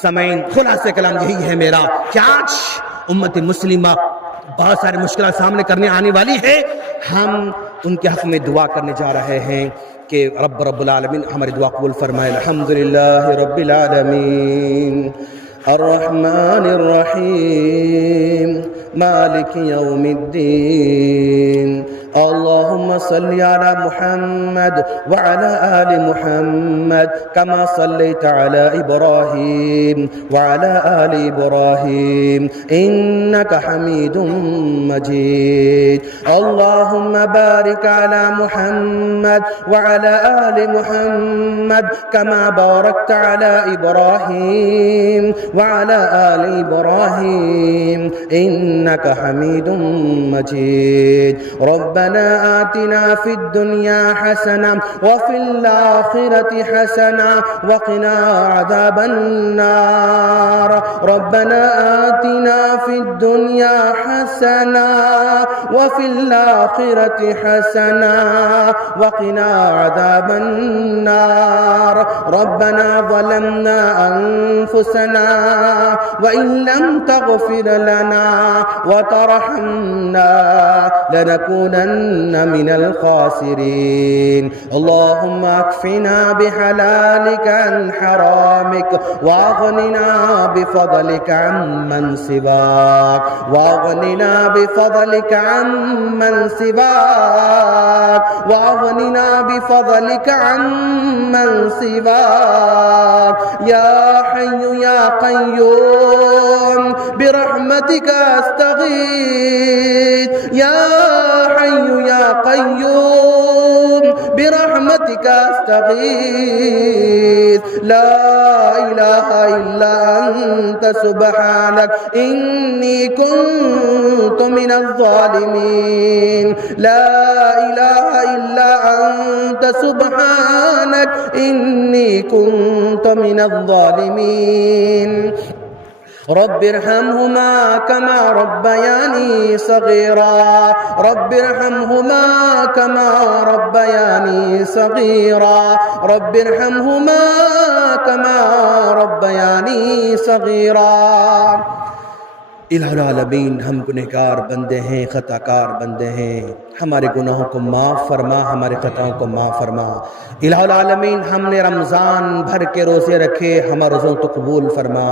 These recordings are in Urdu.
سامعین خلاصہ کلام یہی ہے میرا کہ آج امت مسلمہ بہت سارے مشکلات سامنے کرنے آنے والی ہے، ہم ان کے حق میں دعا کرنے جا رہے ہیں کہ رب العالمین ہماری دعا قبول فرمائے۔ الحمدللہ رب العالمین الرحمن الرحیم مالک یوم الدین اللهم صل على محمد وعلى آل محمد كما صليت على إبراهيم وعلى آل إبراهيم إنك حميد مجيد اللهم بارك على محمد وعلى آل محمد كما باركت على إبراهيم وعلى آل إبراهيم إنك حميد مجيد ربنا آتنا في الدنيا حسنة وفي الآخرة حسنة وقنا عذاب النار ربنا آتنا في الدنيا حسنة وفي الآخرة حسنة وقنا عذاب النار ربنا ظلمنا أنفسنا وإن لم تغفر لنا وترحمنا لنكونن من الخاسرين اللهم اكفنا بحلالك عن حرامك واغننا بفضلك عمن سواك واغننا بفضلك عمن سواك واغننا بفضلك عمن سواك يا حي يا قيوم برحمتك استغيث يا حي يا قيوم برحمتك استغيث لا إله إلا أنت سبحانك إني كنت من الظالمين لا إله إلا أنت سبحانك إني كنت من الظالمين رب ارحمهما كما ربياني صغيرا رب ارحمهما كما ربياني صغيرا رب ارحمهما كما ربياني صغيرا الہ العالمین ہم گنہگار بندے ہیں، خطا کار بندے ہیں، ہمارے گناہوں کو معاف فرما، ہمارے خطاؤں کو معاف فرما۔ الہ العالمین ہم نے رمضان بھر کے روزے رکھے، ہمارے روزوں کو قبول فرما۔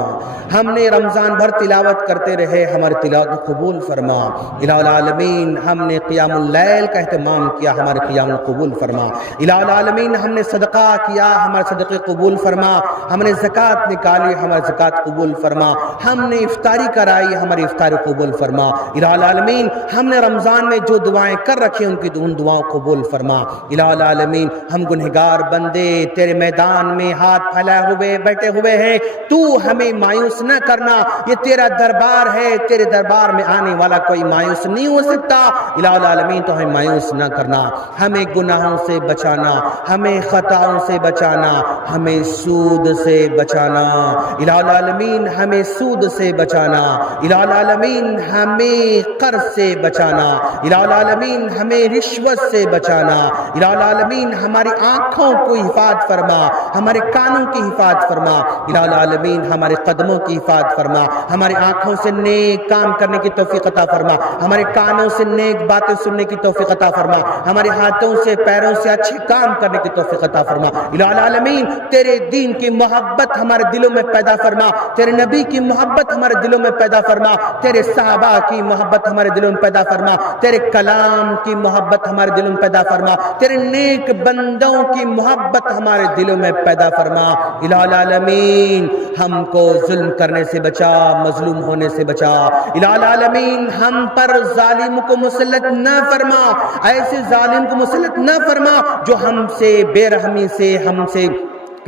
ہم نے رمضان بھر تلاوت کرتے رہے، ہماری تلاوت کو قبول فرما۔ الہ العالمین ہم نے قیام اللیل کا اہتمام کیا، ہمارے قیام کو قبول فرما۔ الہ العالمین ہم نے صدقہ کیا، ہمارے صدقے قبول فرما۔ ہم نے زکوٰۃ نکالی، ہماری زکوٰۃ قبول فرما۔ ہم نے افطاری کرائی، ہماری افطاری قبول فرما۔ الہ العالمین ہم نے رمضان میں جو دعائیں کر رکھی ان کی ان دعاؤں قبول فرما۔ الہ العالمین ہم گنہگار بندے تیرے میدان میں ہاتھ پھیلائے ہوئے بیٹھے ہوئے ہیں، تو ہمیں مایوس نہ کرنا، یہ تیرا دربار ہے، تیرے دربار میں آنے والا کوئی مایوس نہیں ہو سکتا۔ الہ العالمین تو ہمیں مایوس نہ کرنا، ہمیں گناہوں سے بچانا، ہمیں خطاؤں سے بچانا، ہمیں سود سے بچانا۔ الہ العالمین ہمیں سود سے بچانا، الہ العالمین ہمیں قرض سے بچانا، الہ العالمین ہمیں رشوت سے بچانا، الہ العالمین ہماری آنکھوں کو حفاظت فرما، ہمارے کانوں کی حفاظت فرما، الہ العالمین ہمارے قدموں کی حفاظت فرما، ہماری آنکھوں سے نیک کام کرنے کی توفیق عطا فرما، ہمارے کانوں سے نیک باتیں سننے کی توفیق عطا فرما، ہمارے ہاتھوں سے پیروں سے اچھے کام کرنے کی توفیق عطا فرما۔ الہ العالمین تیرے دین کی محبت ہمارے دلوں میں پیدا فرما، تیرے نبی کی محبت ہمارے دلوں میں پیدا فرما، تیرے صحابہ کی محبت ہمارے دلوں میں پیدا فرما، تیرے کلام کی محبت ہمارے دلوں میں پیدا فرما، تیرے نیک بندوں کی محبت ہمارے دلوں میں پیدا فرما۔ الہ العالمین ہم کو ظلم کرنے سے بچا، مظلوم ہونے سے بچا۔ الہ العالمین ہم پر ظالم کو مسلط نہ فرما، ایسے ظالم کو مسلط نہ فرما جو ہم سے بے رحمی سے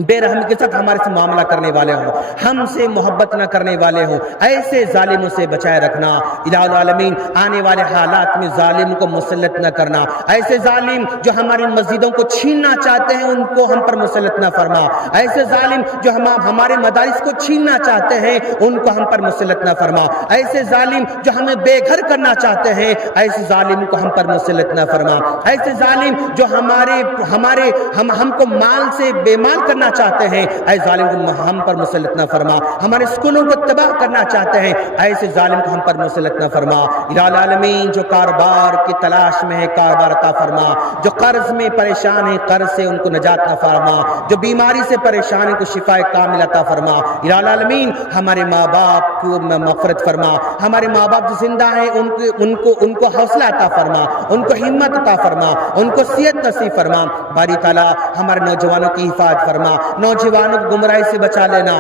بے رحمی کے ساتھ ہمارے سے معاملہ کرنے والے ہوں، ہم سے محبت نہ کرنے والے ہوں، ایسے ظالموں سے بچائے رکھنا۔ الہ العالمین آنے والے حالات میں ظالم کو مسلط نہ کرنا، ایسے ظالم جو ہماری مسجدوں کو چھیننا چاہتے ہیں ان کو ہم پر مسلط نہ فرما، ایسے ظالم جو ہمارے مدارس کو چھیننا چاہتے ہیں ان کو ہم پر مسلط نہ فرما، ایسے ظالم جو ہمیں بے گھر کرنا چاہتے ہیں ایسے ظالم کو ہم پر مسلط نہ فرما، ایسے ظالم جو ہم کو مال سے بے مال کرنا کرنا چاہتے ہیں اے ظالم کو ہم پر مسلط نہ فرما، ہمارے اسکولوں کو تباہ کرنا چاہتے ہیں ایسے ظالم کو ہم پر مسلط نہ فرما۔ الہ العالمین جو کاروبار کی تلاش میں ہے کاروبار عطا فرما، جو قرض میں پریشان ہے قرض سے ان کو نجات عطا فرما، جو بیماری سے پریشان ہے کو شفاء کامل عطا فرما۔ الہ العالمین ہمارے ماں باپ کو مغفرت فرما، ہمارے ماں باپ جو زندہ ہیں ان کو حوصلہ عطا فرما، ان کو ہمت عطا فرما، ان کو صحت نصیب فرما۔ باری تعالیٰ ہمارے نوجوانوں کی حفاظت فرما، نوجوانوں کو گمراہی سے بچا لینا،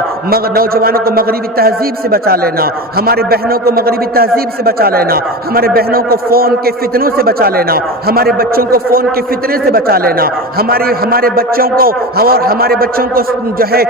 نوجوانوں کو مغربی تہذیب سے بچا لینا، ہمارے بہنوں کو مغربی تہذیب سے بچا لینا، ہمارے بہنوں کو فون کے فتنوں سے بچا لینا، ہمارے بچوں کو فون کے فتنے سے بچا لینا، ہمارے بچوں کو اور ہمارے بچوں کو جو ہے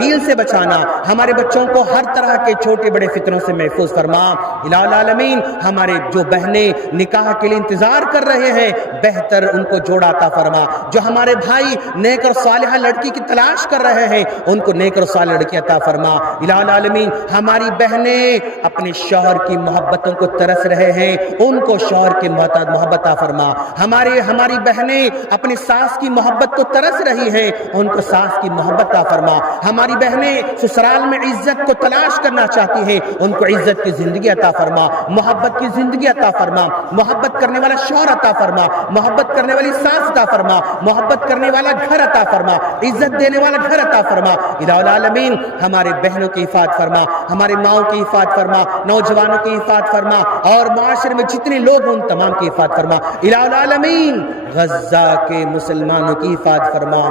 ریل سے بچانا، ہمارے بچوں کو ہر طرح کے چھوٹے بڑے فتنوں سے محفوظ فرما۔ الہ العالمین ہمارے جو بہنیں نکاح کے لیے انتظار کر رہے ہیں بہتر ان کو جوڑا عطا فرما، جو ہمارے بھائی نیک اور صالحہ لڑکی کی تلاش کر رہے ہیں ان کو نیک اور صالح لڑکی عطا فرما۔ الہ العالمین ہماری بہنیں اپنے شوہر کی محبتوں کو ترس رہے ہیں ان کو شوہر کی محبت عطا فرما، ہماری بہنیں اپنی ساس کی محبت کو ترس رہی ہیں ان کو ساس کی محبت عطا فرما، ہماری بہنیں سسرال میں عزت کو تلاش کرنا چاہتی ہیں ان کو عزت کی زندگی عطا فرما، محبت کی زندگی عطا فرما، محبت کرنے والا شوہر عطا فرما، محبت کرنے والی ساس عطا فرما، محبت کرنے والا گھر عطا فرما، عزت دینے والا گھر عطا فرما۔ الہ العالمین ہمارے بہنوں کی حفاظت فرما، ہمارے ماؤں کی حفاظت فرما، نوجوانوں کی حفاظت فرما اور معاشرے میں جتنے لوگ ہیں ان تمام کی حفاظت فرما۔ الہ العالمین غزہ کے مسلمانوں کی حفاظت فرما،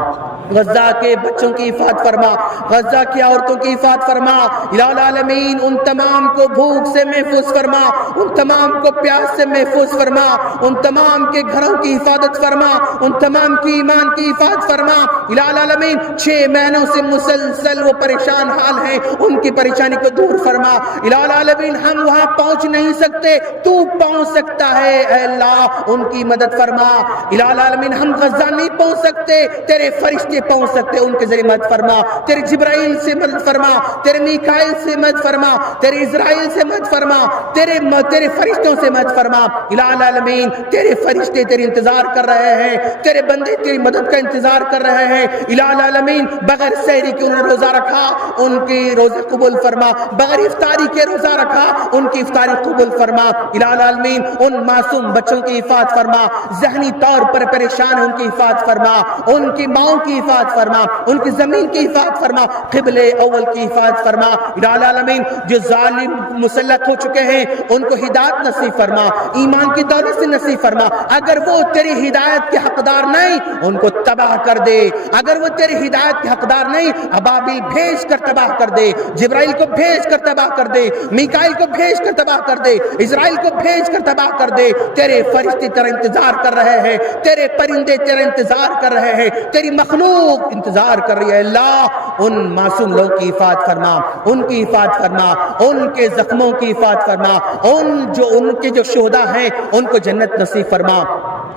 غزہ کے بچوں کی حفاظت فرما، غزہ کی عورتوں کی حفاظت فرما۔ الہ العالمین ان تمام کو بھوک سے محفوظ فرما، ان تمام کو پیاس سے محفوظ فرما، ان تمام کے گھروں کی حفاظت فرما، ان تمام کی ایمان کی حفاظت فرما۔ الہ العالمین 6 مہینوں سے مسلسل وہ پریشان حال ہیں ان کی پریشانی کو دور فرما۔ الہ العالمین ہم وہاں پہنچ نہیں سکتے تو پہنچ سکتا ہے اے اللہ ان کی مدد فرما۔ الہ العالمین ہم غزہ نہیں پہنچ سکتے تیرے فرشتے پہنچ سکتے ان کے ذریعے مدد فرما، تیرے جبرائیل سے مدد فرما، تیرے میکائیل سے مدد فرما، تیرے اسرائیل سے مدد فرما، تیرے فرشتوں سے مدد فرما۔ الہ العالمین تیرے فرشتے تیرے انتظار کر رہے ہیں، تیرے بندے تیری مدد کا انتظار کر رہے ہیں۔ الہ العالمین بغیر سحری کے انہوں نے روزہ رکھا ان کی روزے قبول فرما، بغیر افطاری کے روزہ رکھا ان کی افطاری قبول فرما۔ الہ العالمین ان معصوم بچوں کی حفاظت فرما، ذہنی طور پر پریشان ہیں ان کی حفاظت فرما، ان کی ماؤں کی حفاظت فرما، ان کی زمین کی حفاظت فرما، قبل اول کی حفاظت فرما۔ الہ العالمین جو ظالم مسلط ہو چکے ہیں ان کو ہدایت نصیب فرما، ایمان کی دولت سے نصیب فرما، اگر وہ تیری ہدایت کے حقدار نہیں ان کو تباہ کر دے، اگر وہ تیری ہدایت کے حقدار نہیں ابابیل بھیج کر تباہ کر دے، جبرائیل کو بھیج کر تباہ کر دے، میکائیل کو بھیج کر تباہ کر دے، اسرائیل کو بھیج کر تباہ کر دے۔ تیرے فرشتے تیرا انتظار کر رہے ہیں، تیرے پرندے تیرا انتظار کر رہے ہیں، تیری مخلوق انتظار کر رہی ہے۔ اللہ ان معصوم لوگوں کی حفاظت فرما، ان کی حفاظت فرما، ان کے زخموں کی حفاظت فرما، ان کے جو شہداء ہیں ان کو جنت نصیب فرما۔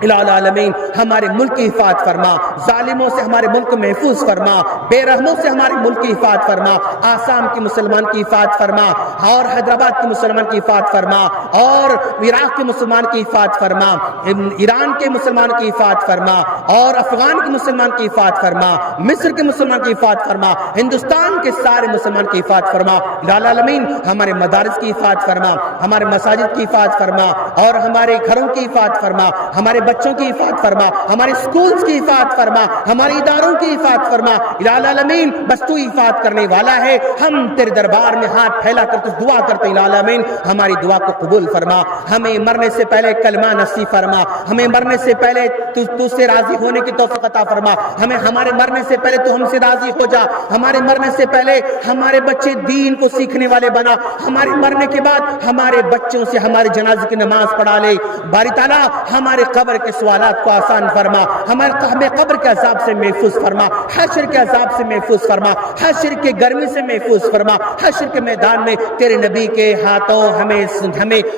الہ العالمین ہمارے ملک کی حفاظت فرما، ظالموں سے ہمارے ملک کو محفوظ فرما، بے رحموں سے ہمارے ملک کی حفاظت فرما، آسام کے مسلمان کی حفاظت فرما اور حیدرآباد کے مسلمان کی حفاظت فرما اور عراق کے مسلمان کی حفاظت فرما، ایران کے مسلمان کی حفاظت فرما اور افغان کے مسلمان کی حفاظت فرما، مصر کے مسلمان کی حفاظت فرما، ہندوستان کے سارے مسلمان کی حفاظت فرما۔ الہ العالمین ہمارے مدارس کی حفاظت فرما، ہمارے مساجد کی حفاظت فرما اور ہمارے گھروں کی حفاظت فرما، ہمارے بچوں کی حفاظت فرما، ہمارے سکولز کی حفاظت فرما، ہمارے اداروں کی حفاظت فرما۔ الہ العالمین بس تو حفاظت کرنے والا ہے، ہم تیرے دربار میں ہاتھ پھیلا کر تو دعا کرتے ہیں الہ العالمین ہماری دعا کو قبول فرما، ہمیں مرنے سے پہلے کلمہ نصیب فرما، ہمیں مرنے سے پہلے تو سے راضی ہونے کی توفیق عطا فرما، ہمارے مرنے سے پہلے تو ہم سے راضی ہو جا، ہمارے مرنے سے پہلے ہمارے بچے دین کو سیکھنے والے بنا، ہمارے مرنے کے بعد ہمارے بچوں سے ہمارے جنازے کی نماز پڑھا لے۔ باری تعالیٰ ہمارے قبر کے سوالات کو آسان فرما، ہمیں قبر کے عذاب سے محفوظ فرما، حشر کے عذاب سے محفوظ فرما، حشر کے گرمی سے محفوظ فرما، حشر کے میدان میں تیرے نبی کے ہاتھوں ہمیں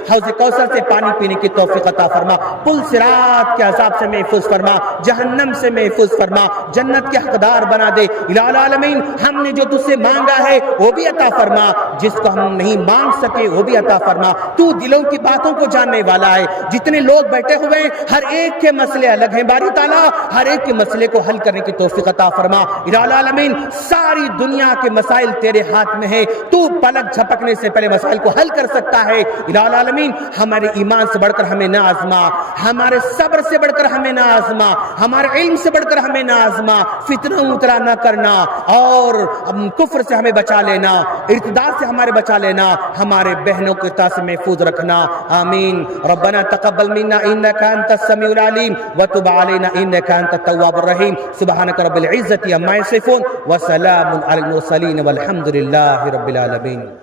حوض کوثر سے پانی پینے کی توفیق عطا فرما، پل صراط کے عذاب سے محفوظ فرما، جہنم سے محفوظ فرما، جنت کے حقدار بنا دے۔ الہ العالمین ہم نے جو تجھ سے مانگا ہے وہ بھی عطا فرما، جس کو ہم نہیں مانگ سکے وہ بھی عطا فرما، تو دلوں کی باتوں کو جاننے والا ہے۔ جتنے لوگ بیٹھے ہوئے ہیں ہر ایک کے مسئلے الگ ہیں، باری تعالیٰ ہر ایک کے مسئلے کو حل کرنے کی توفیق عطا فرما۔ الہ العالمین ساری دنیا کے مسائل تیرے ہاتھ میں ہے، تو پلک جھپکنے سے پہلے مسائل کو حل کر سکتا ہے۔ الہ العالمین ہمارے ایمان سے بڑھ کر ہمیں نہ آزما، ہمارے صبر سے بڑھ کر ہمیں نہ آزما، ہمارے علم سے بڑھ کر ہمیں نہ آزما، فتنہ مبتلا نہ کرنا، اور کفر سے ہمیں بچا لینا، ارتداد سے ہمارے بچا لینا، ہمارے بہنوں کے تا سے محفوظ رکھنا، آمین۔ ربنا تقبل منا انك انت السميع العليم وتب علينا انك انت التواب الرحيم سبحانك رب العزة عما يصفون وسلام على المرسلين والحمد لله رب العالمين۔